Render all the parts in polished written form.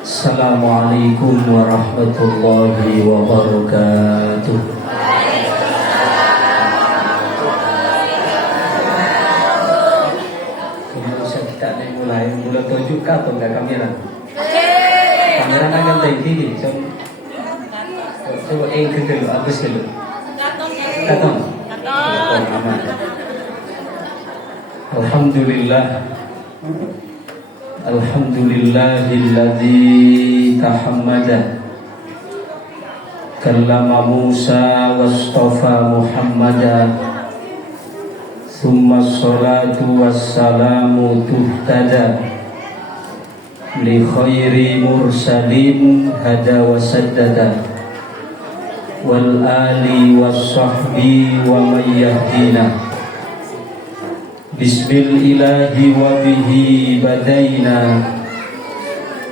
Assalamualaikum warahmatullahi wabarakatuh. Ini usah kita mulai tunjuk ke atau enggak kamera? Kamera akan tinggi. Coba ke dulu, habis dulu. Katon. Aman. Alhamdulillah. Alhamdulillahilladzi tahammada kallama Musa wastafa Muhammadan thumma salatu wassalamu tuhtada li khairi mursalin hada wa saddada wal ali was sahbi wa man yahdina. Bismillahi wa bihi badaina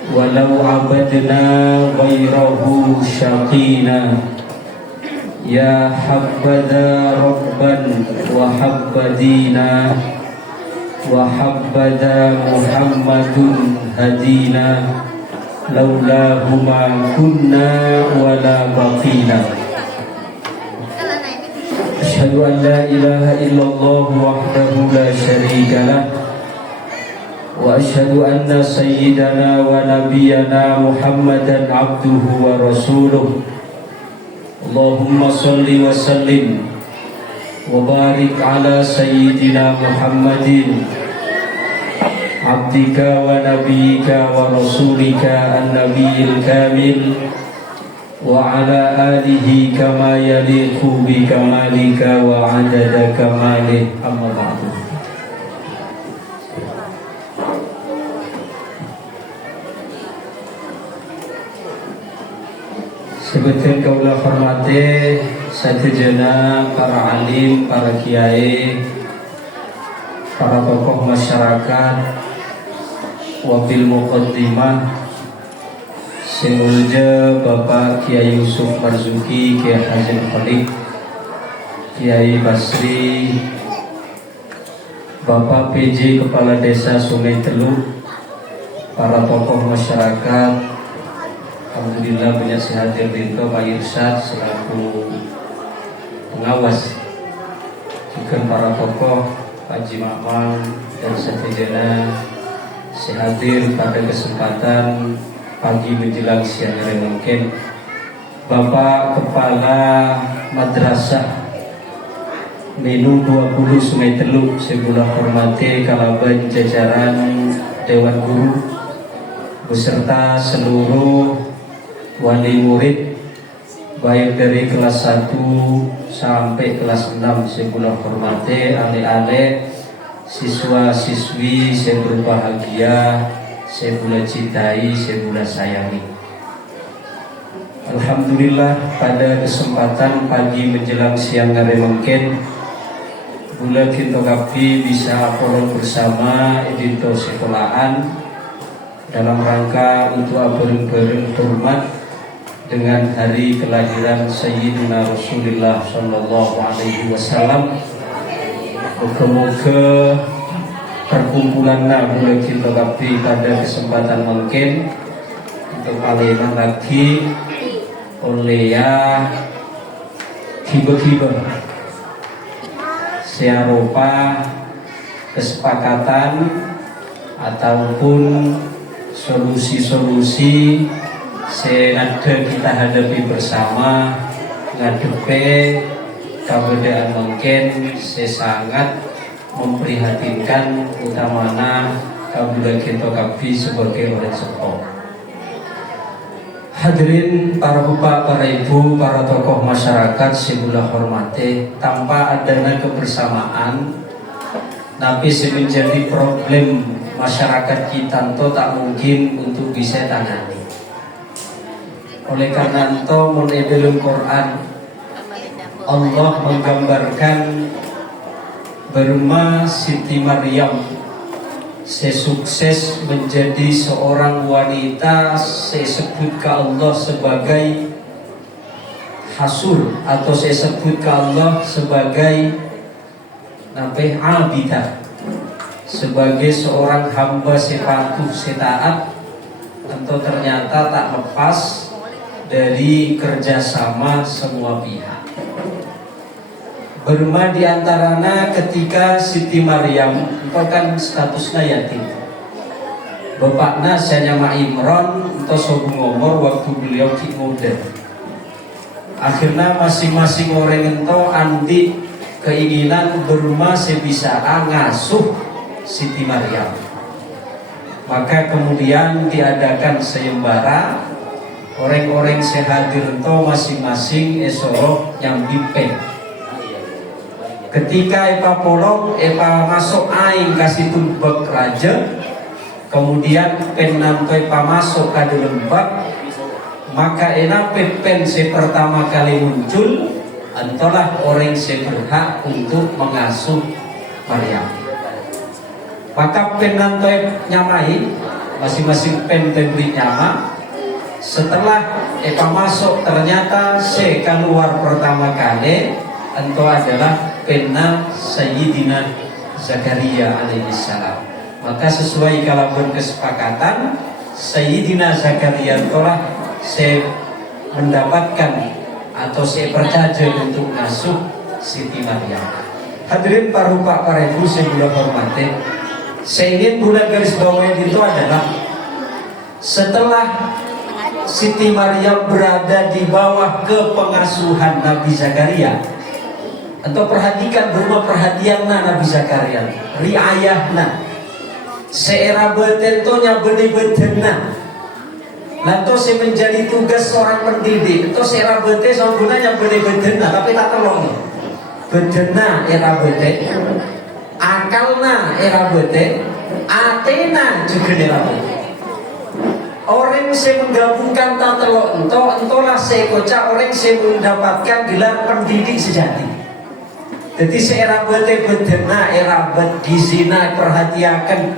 walau abadna ghairahu syaqina ya habbada rabban wa habbadina wa habbada muhammadun hadina laulahu ma kunna wala baqina. Asyhadu an la ilaha illallah wahdahu la syarika lah wa asyhadu anna sayyidana wa nabiyyana Muhammadan abduhu wa rasuluh. Allahumma salli wa sallim wa barik ala sayyidina Muhammadin abdika wa nabiyyika wa rasulika an-nabiyil kamil wa ala alihi kama yaliqu bi kamalika wa adada kamalih, amma ba'du. Sebetul kaulah hormati sadayana para alim, para kiai, para tokoh masyarakat, wabil muqaddimah Semulja Bapak Kiai Yusuf Marzuki, Kiai Haji Khalid, Kiai Basri, Bapak PJ Kepala Desa Sungai Teluk, para tokoh masyarakat, alhamdulillah banyak sehadir Rinto Pak Irsyad selaku pengawas, juga para tokoh Haji Mamang dan Satijana sehadir pada kesempatan pagi menjelang siang hari mungkin. Bapak Kepala Madrasah Menu 20 Sungai Teluk, saya hormati kalaban jajaran Dewan Guru beserta seluruh wali murid baik dari kelas 1 sampai kelas 6, saya hormati adik-adik, siswa-siswi, saya berbahagia, saya pula cintai, saya pula sayangi. Alhamdulillah pada kesempatan pagi menjelang siang hari mungkin Bula Kinto Kapi bisa polong bersama edito sekolahan dalam rangka untuk bareng-bareng hormat dengan hari kelahiran Sayyidina Rasulullah Sallallahu Alaihi Wasallam. Moga-moga perkumpulan Bula Kinto Kapi pada kesempatan mungkin untuk kalian lagi oleh ya tiba-tiba serupa kesepakatan ataupun solusi-solusi senada kita hadapi bersama ngadepe keadaan mungkin sangat memprihatinkan, utamana Bula Kinto Kapi sebagai orang sepuh. Hadirin para bapak, para ibu, para tokoh masyarakat saya hormati, tanpa adanya kebersamaan tapi menjadi problem masyarakat kita tak mungkin untuk bisa tangani. Oleh karena itu mulai dalam Quran Allah menggambarkan Berma Siti Maryam sesukses menjadi seorang wanita, saya sebut ke Allah sebagai hasul, atau saya sebut ke Allah sebagai abidah, sebagai seorang hamba sepatuh setaat atau ternyata tak lepas dari kerjasama semua pihak. Berma diantaranya ketika Siti Maryam itu kan statusnya yatim. Bapaknya Syanyama Imron atau Sobu Ngomor waktu beliau muda. Akhirnya masing-masing orang itu andi keinginan Burma sebisa ngasuh Siti Maryam. Maka kemudian diadakan sayembara, orang-orang sehadir itu masing-masing esoro yang bipen. Ketika Epa polong, Epa masuk aing kasih tumbek raja, kemudian penanto Epa masuk ke dalam bak, maka enak pen pertama kali muncul, antolah orang berhak untuk mengasuh Maryam. Maka penanto nyamai, masing-masing pen beri nyama. Setelah Epa masuk ternyata keluar pertama kali, itu adalah pena Sayyidina Zakaria alaihissalam. Maka sesuai kalaupun kesepakatan, Sayyidina Zakaria telah mendapatkan atau percaya untuk ngasuh Siti Maryam. Hadirin para bapak, para ibu saya hormati, saya ingin bulan garis bawahi itu adalah setelah Siti Maryam berada di bawah kepengasuhan Nabi Zakaria, atau perhatikan berma perhatian Nabi Zakaria, riayahna seera betentonya benih-betenna. Lantas menjadi tugas seorang pendidik. Itu seera bete gunanya benih-betenna, tapi tak telong. Bedena era bete, akalna era bete, atena juga era bete. Orang yang menggabungkan tak telok entolah sekocak orang yang mendapatkan gelar pendidik sejati. Jadi seera bete-betena, era gizina perhatiakan,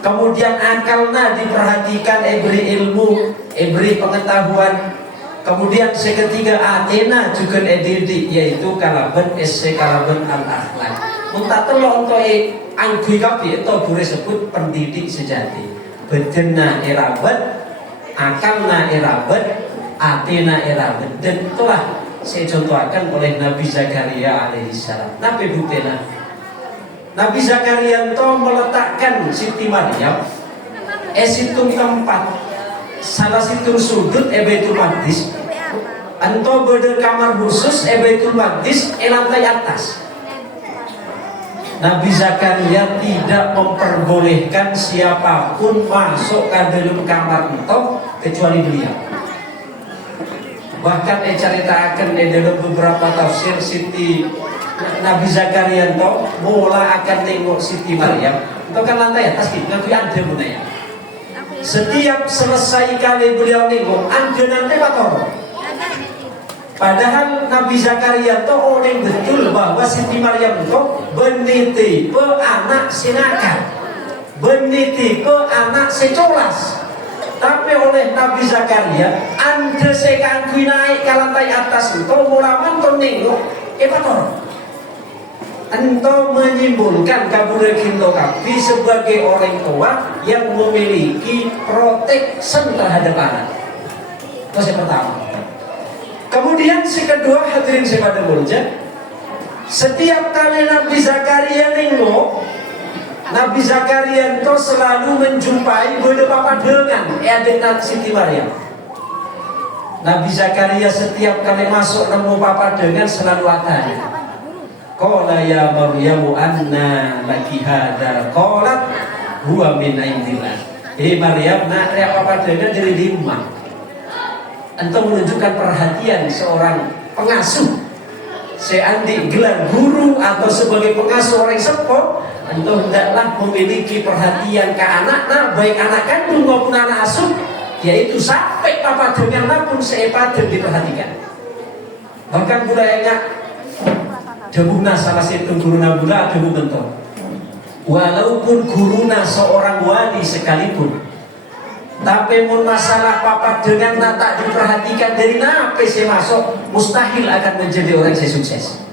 kemudian akalna diperhatikan, beri ilmu, beri pengetahuan, kemudian seketiga atena juga didik, yaitu kalaban kalaban al-akhlak. Muntah telok untuk angkui kapi itu boleh sebut pendidik sejati. Betena era bet, akalna era bet, atena era bet, dan itulah saya contohkan oleh Nabi Zakaria alaihissalam. Nabi Butena, Nabi Zakaria itu meletakkan Siti Maryam situng tempat salah situng sudut Baitul Maqdis, entah beda kamar khusus Baitul Maqdis lantai atas. Nabi Zakaria tidak memperbolehkan siapapun masuk ke dalam kamar itu kecuali beliau. Bahkan ceritakan dalam beberapa tafsir Siti Nabi Zakaria itu mula akan tengok Siti Maryam itu kan lantai atas gitu, ngaku ada bunanya. Setiap selesai kali beliau nengok, ada nanti kotor. Padahal Nabi Zakaria itu orang betul bahwa Siti Maryam itu beniti pe anak sinakal, beniti pe anak secolas. Tapi oleh Nabi Zakaria, anda sekangkui naik ke lantai atas itu mulaman tuh nengok, kotor. Ento menyimpulkan kabur kinto kapi sebagai orang tua yang memiliki protection terhadap anak. Itu yang pertama. Kemudian si kedua, hadirin sepada mulja, setiap kali Nabi Zakaria nengok, Nabi Zakaria itu selalu menjumpai bodoh papa dengan adik Siti Maryam. Nabi Zakaria setiap kali masuk nemu papa dengan selalu atanya, qala ya Maryamu anna laki hada, qalat huwa min indillah. Maryam, nak lihat papa dengan dari lima. Untuk menunjukkan perhatian seorang pengasuh, seandi gelar guru atau sebagai pengasuh orang sepuh, tentu hendaklah memiliki perhatian ke anak-anak, baik anak kandung maupun anak asuh, yaitu sampai papa dengan pun sepadan diperhatikan. Bahkan budayanya debuna salah satu guruna bula debu bentuk. Walaupun guruna seorang wali sekalipun, tapi mun masalah papa dengan tak diperhatikan dari nape saya masuk, mustahil akan menjadi orang yang sukses.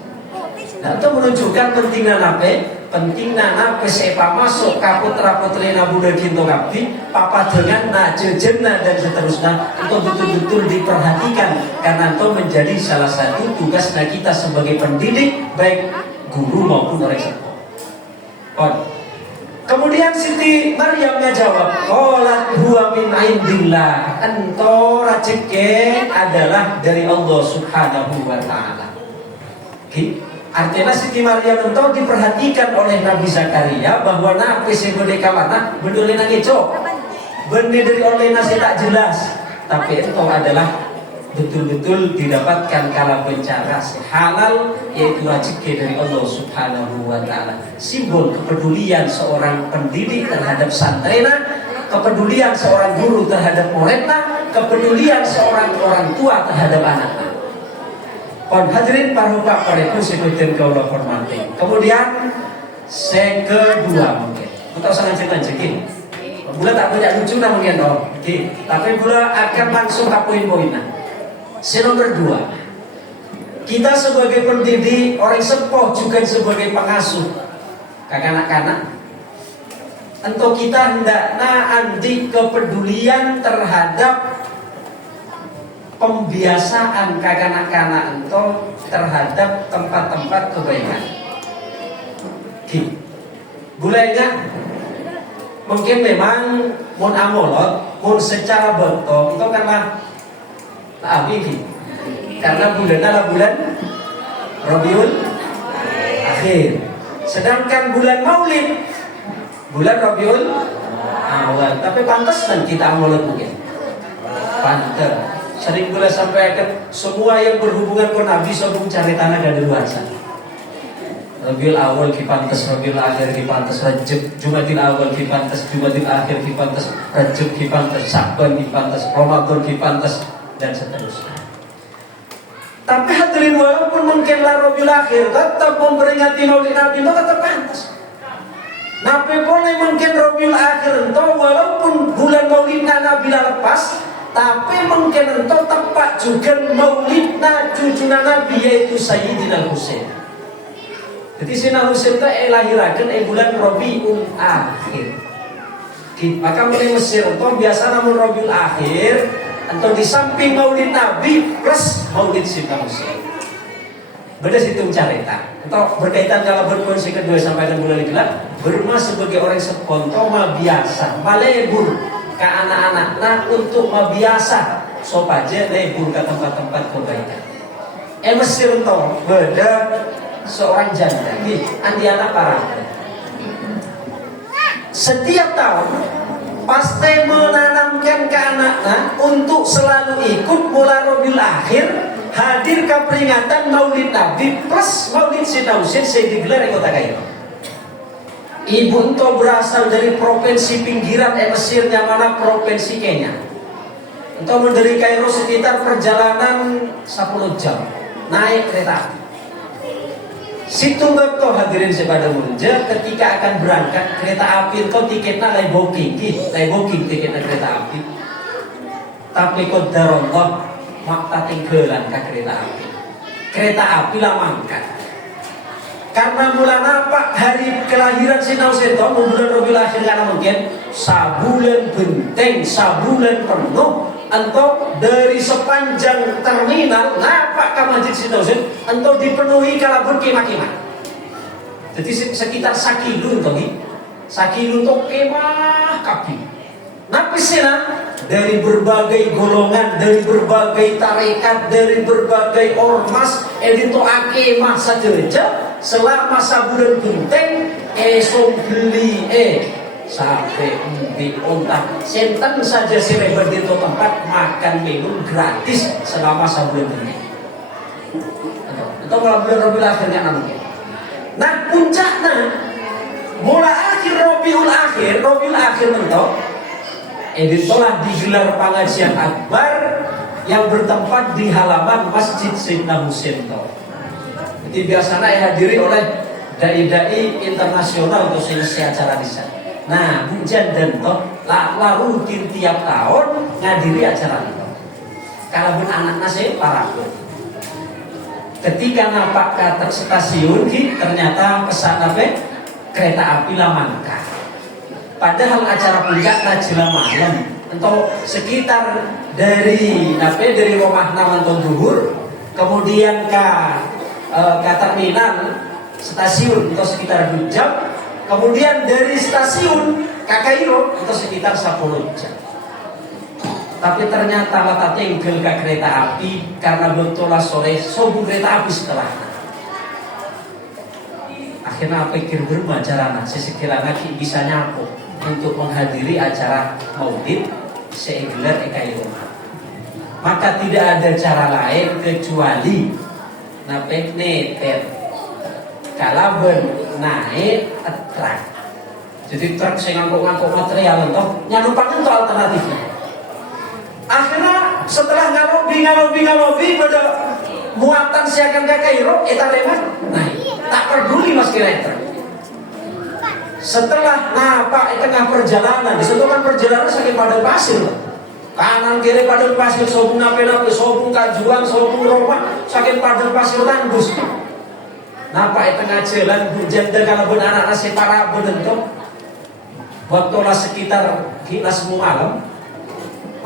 Nah, itu menunjukkan pentingnya nape pentingna nape sepa masuk kaputra putri nabuda kinto kapti papa dengan na jejena dan seterusnya itu betul-betul diperhatikan karena itu menjadi salah satu tugas kita sebagai pendidik baik guru maupun orang sekolah. Kemudian Siti Maryam ngejawab, qalat huwa min indillah, ento rezeki adalah dari Allah Subhanahu wa taala. Artinya Siti Maryam itu diperhatikan oleh Nabi Zakaria bahwa nabi sebodeka mana bendolin ngeco benih dari oleh nasi tak jelas, tapi itu adalah betul-betul didapatkan kala bencana halal, yaitu rezeki dari Allah Subhanahu wa taala. Simbol kepedulian seorang pendidik terhadap santrena, kepedulian seorang guru terhadap muridnya, kepedulian seorang orang tua terhadap anaknya. Kon hadirin para bapak para ibu sebutin kaulah hormati. Kemudian kedua mungkin untuk sangat lanjutin. Bula tak punya lucu namanya dong. Tapi bula akan langsung tak poin-poinnya. Nomor 2, kita sebagai pendidik orang sepuh juga sebagai pengasuh kanak-kanak. Untuk kita hendaknya andi kepedulian terhadap pembiasaan kanak-kanak itu terhadap tempat-tempat kebaikan. Bulainya mungkin memang mun amolot, mun secara betul itu karena karena bulannya adalah bulan Rabiul Akhir. Sedangkan bulan Maulid bulan Rabiul Awal. Tapi pantas dan kita amolot mungkin. Pantas. Sering boleh sampaikan semua yang berhubungan dengan Nabi sebelum cari tanah dan luar sana. Rabiul Awal kipantas, Rabiul Akhir kipantas, Rajab, Jumatil Awal kipantas, Jumatil Akhir kipantas, Rajab kipantas, Sa'ban kipantas, Ramadan kipantas dan seterusnya. Tapi hadirin walaupun mungkin lah Rabiul Akhir tetap memperingati Maulid Nabi itu tetap pantas. Nabi boleh mungkin Rabiul Akhir itu walaupun bulan Maulid Nabi lepas, tapi mungkin itu tepat juga Maulidna cucuna Nabi yaitu Sayyidina Husain. Jadi Sayyidina Husain itu lahirakan bulan Rabiul Akhir. Maka mulai Mesir itu biasa namun Rabiul Akhir atau di samping Maulid Nabi plus Maulid Sayyidina Husain. Beda situ cerita. Atau berkaitan kalau berkongsi kedua sampai dengan bulan itu berumah sebagai orang sekontoma biasa, malebur ke anak-anaknya untuk biasa sopaje lebur ke tempat-tempat kebaikan. Mesir itu beda seorang janda di Andiana para. Setiap tahun pasti menanamkan ke anaknya untuk selalu ikut bulan Rabiul Akhir hadir ke peringatan Maulid Nabi plus Maulid Sayyidina Husain saya digelar di kota Kairo. Ibu itu berasal dari provinsi pinggiran Mesir yang mana provinsi Kenya. Untuk dari Kairo sekitar perjalanan 10 jam naik kereta. Situ betul hadirin sepada munja ketika akan berangkat kereta api itu tiketnya lay booking tiketnya kereta api. Tapi qadarullah makta tinggalan ke kereta api. Kereta api lah mangkat. Karena bulan apa hari kelahiran Sayyidina Husain itu bulan Rabiul Akhir karena mungkin sabulan benteng, sabulan penuh atau dari sepanjang terminal ngapak ke Masjid Sayyidina Husain atau dipenuhi kalau berkemah-kemah. Jadi sekitar sakilu untuk kemah kapi. Napisnya dari berbagai golongan, dari berbagai tarekat, dari berbagai ormas, edito akemah saja selama sabulan benteng esok beli sampai di ontak senten saja sirebat di tempat makan minum gratis selama sabulan benteng. Itu kalau bulan Rabiul Akhirnya namanya. Nah puncaknya mulai akhir Rabiul Akhir mentok telah digelar pengajian akbar yang bertempat di halaman Masjid Sayyidina Husain. Jadi biasanya dihadiri oleh dai-dai internasional untuk selesai acara di sana. Nah, hujan dan lalu rutin tiap tahun ngadiri acara itu. Kalau pun anak nasi para. Ketika napak ke stasiun, ternyata pesan apa? kereta api Lamangka. Padahal acara puncaknya jelang malam. Entah sekitar dari rumah Namanton Duhur, kemudian ke terminal stasiun itu sekitar 2 jam, kemudian dari stasiun ke Kairo itu sekitar 10 jam. Tapi ternyata mata tenggel ke kereta api karena betul sore sobu kereta api setelah. Akhirnya pikir berubah caranya, sesekiranya bisa nyapu untuk menghadiri acara maulid segelar Kairo. Maka tidak ada cara lain kecuali neter kalaben naik truk. Jadi truk saya ngangkut material itu nyanumpang itu alternatifnya. Akhirnya setelah ngalobi pada muatan siakan ke Kairo eta lewat naik. Tak peduli mas kira truk. Setelah Pak tengah perjalanan, di situ kan perjalanan sakit padang pasir, kanan kiri padang pasir, sobung nape-nape, sobung kajuan, sobung rumah, sakit padang pasir tandus. Pak tengah jalan hujan dan kalau benar anak para benentok, waktulah sekitar kita semua malam,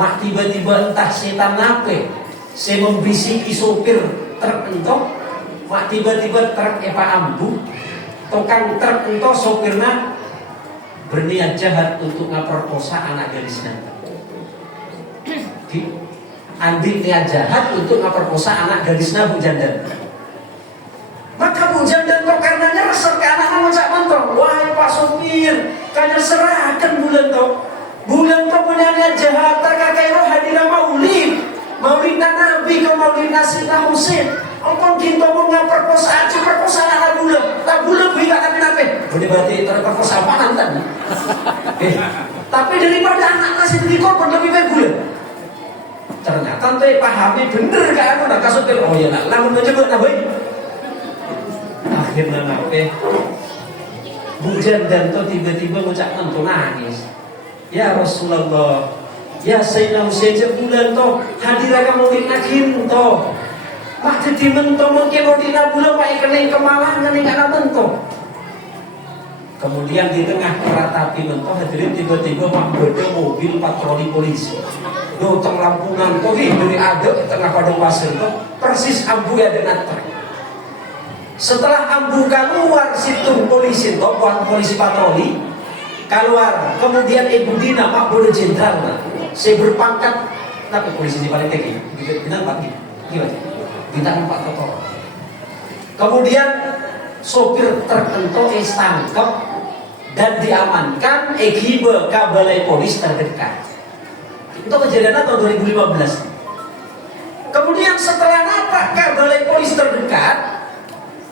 mak tiba-tiba entah setan nape, saya membisiki sopir terpentok, mak tiba-tiba truk ambu. Tukang truk itu sopirnya berniat jahat untuk ngaperkosa anak gadisnya. Andi niat jahat untuk ngaperkosa anak gadisnya Bu Jandan. Maka Bu Jandan kok karena nyerser ke anak-anak mencak mentong. Wahai Pak Sopir, kanya serahkan bulan to. Bulan to punya niat jahat. Terkakai roh hadirah maulid Nabi ke maulid Nasrina Husin. Engkau kita mau ngaperkosa aja perkosa anak bulan. Tak bulan bisa tapi nape? Berarti terperkosa apaan tadi? Tapi daripada anak nasi jadi korban lebih baik bulan. Ternyata tuh pahami bener kan? Udah kasut oh ya nak, namun menyebut nabi. Akhirnya nape? Hujan dan tuh tiba-tiba mengucapkan tuh nangis. Ya Rasulullah, ya Sayyidina Husain bulan tuh hadir akan maulid nakin tuh. Mak jadi mentong mungkin ordina bulan pak ikening kemalangan nih karena mentong. Kemudian di tengah kereta api mentong hadirin tiba-tiba mak beda mobil patroli polisi. Dotong lampungan tuh dari ada di tengah padang pasir tuh persis ambu ya dengan truk. Setelah ambu keluar situ polisi tuh buat polisi patroli keluar. Kemudian Ibu Dina mak bodoh jenderal saya berpangkat tapi polisi di paling tinggi bintang 4 gimana? Bintang 4 kotor. Kemudian sopir tertentu tangkap dan diamankan ekibe ke balai polis terdekat. Itu kejadiannya tahun 2015. Kemudian setelah apa ke balai polis terdekat,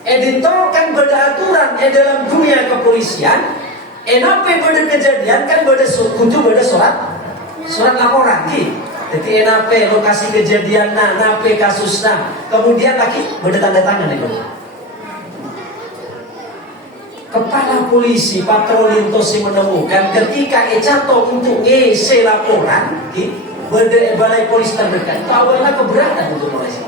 edito kan beda aturan dalam dunia kepolisian. Enape beda kejadian kan beda kudu beda surat laporan gitu. Jadi enape lokasi kejadian nape kasusnya, kemudian lagi beda tanda tangan itu. Kepala polisi patroli itu menemukan ketika jatuh untuk ngisi laporan, beda balai polis terdekat, itu awalnya keberatan untuk polisi.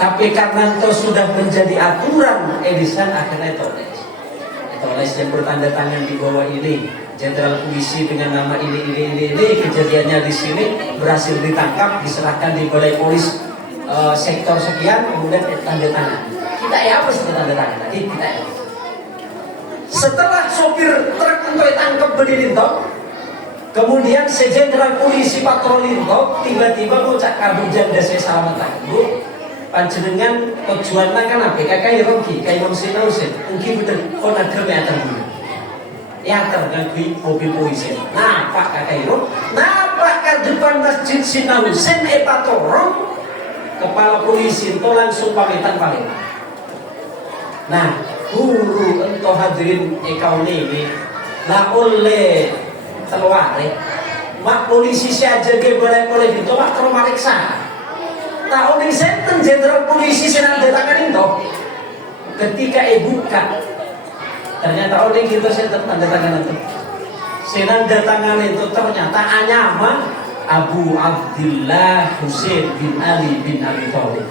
Tapi karena itu sudah menjadi aturan, edisan akhirnya itu yang bertanda tangan di bawah ini. Jenderal polisi dengan nama ini kejadiannya di sini berhasil ditangkap, diserahkan di balai polis sektor sekian, kemudian tanda tangan. Kita ya apa sih tanda tangan tadi kita ya. Setelah sopir truk itu ditangkap berdiri itu, kemudian jenderal polisi patroli itu tiba-tiba ngucap kabur janda saya selamat Bu. Panjenengan tujuannya kan apa? Kayak Rogi, kayak Imam Sinausin, mungkin betul. Oh naga meter dulu. Ya terganggu mobil polisi. Pak Kakairo, Pak ke depan masjid Sinausin Epatorong, kepala polisi itu langsung pamitan. Nah, guru untuk hadirin ekau ini, lah oleh teluare, mak polisi saja dia boleh itu mak terus meriksa. Tahun ini senten jenderal polisi senang datangkan itu, ketika buka. Ternyata oleh kita saya tanda tangan itu. Senang datangan itu ternyata anyama Abu Abdillah Husain bin Ali bin Abi Thalib.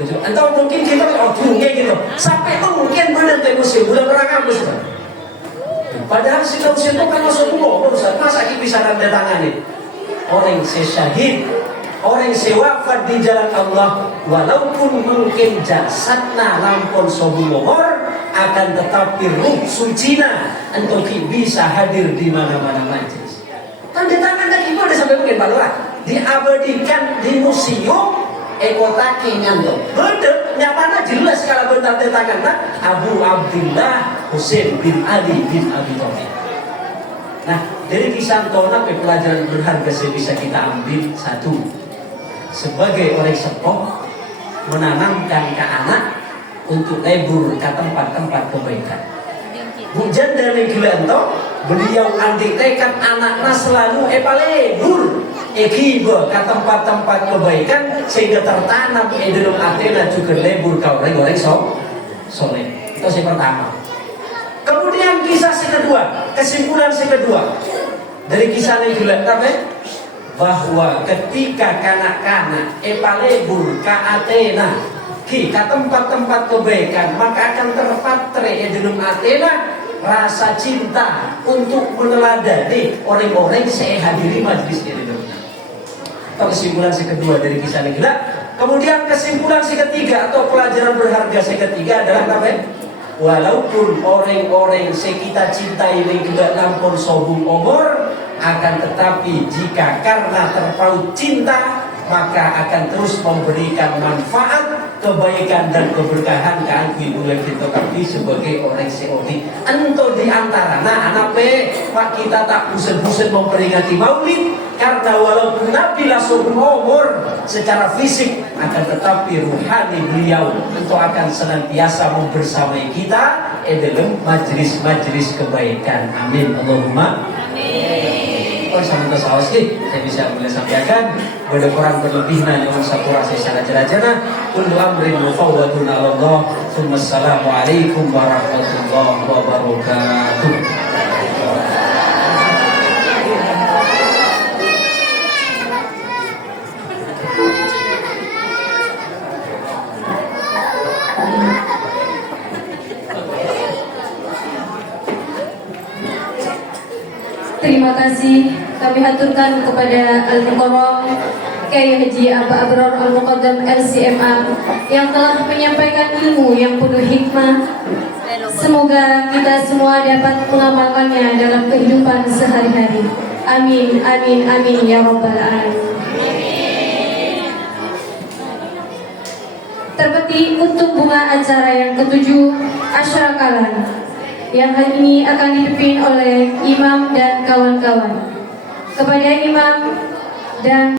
Atau mungkin kita kayak gitu. Sampai itu mungkin benar musim udah pernah kampus. Padahal si musim itu kan masuk dulu, masa kita bisa tangani orang syahid, orang wafat di jalan Allah, walaupun mungkin jasadna lampun sobulor, akan tetapi ruh sucina untuk bisa hadir di mana-mana majlis. Tanda tangan dan itu ada sampai mungkin baluan diabadikan di museum ekotaki nyanto. Bener, nyapana jelas kalau bentar tangan Abu Abdullah Husain bin Ali bin Abi Thalib. Nah, dari kisah Tona pelajaran berharga yang bisa kita ambil satu, sebagai orang sepuh menanamkan ke anak untuk lebur ke tempat-tempat kebaikan. Bujan dari Gilanto, beliau andaikan anaknya selalu lebur ekiba ke tempat-tempat kebaikan sehingga tertanam di dalam Athena juga lebur ke orang-orang soleh. Itu yang pertama. Kemudian kisah yang kedua, kesimpulan yang kedua dari kisah ini juga bahwa ketika kanak-kanak lebur ke Athena ke tempat-tempat kebaikan, maka akan terpatre di dalam Athena rasa cinta untuk meneladani orang-orang yang hadiri majlis ini. Itu kesimpulan yang kedua dari kisah ini. Kemudian kesimpulan yang ketiga atau pelajaran berharga yang ketiga adalah walaupun orang-orang yang kita cintai ini juga lampun sobung umur, akan tetapi jika karena terpaut cinta maka akan terus memberikan manfaat, kebaikan dan keberkahan ke ibu kita kami sebagai orang seorang. Ento diantara anak pak kita tak busen-busen memperingati maulid, karena walaupun Nabi langsung umur secara fisik, akan tetapi ruhani beliau tentu akan senantiasa membersamai kita dalam majlis-majlis kebaikan. Amin Allahumma amin. Sama saus saya bisa mulai sampaikan pada orang berlebihnya yang satu rasa secara jerajana. Kullu amrin mufawwadun 'ala Allah. Assalamualaikum warahmatullahi wabarakatuh. Terima kasih kami haturkan kepada Al-Mukarram Kiai Haji Aba Abror Al-Muqaddam LCMA yang telah menyampaikan ilmu yang penuh hikmah. Semoga kita semua dapat mengamalkannya dalam kehidupan sehari-hari. Amin, amin, amin ya rabbal alamin. Terpetik untuk bunga acara yang ketujuh, Asyara Kalan, yang hari ini akan dipimpin oleh imam dan kawan-kawan. Kepada imam dan